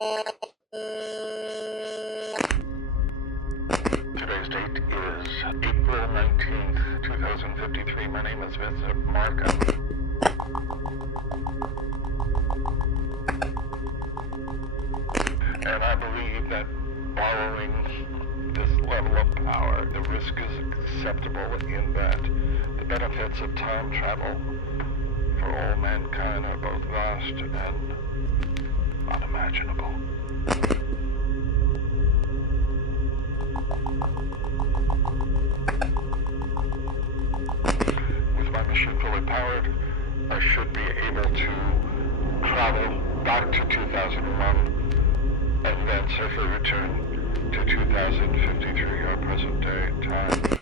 Today's date is April 19th, 2053. My name is Vincent Markham. And I believe that borrowing this level of power, the risk is acceptable in that the benefits of time travel for all mankind are both vast and unimaginable. With my machine fully powered, I should be able to travel back to 2001 and then safely return to 2053, our present day time.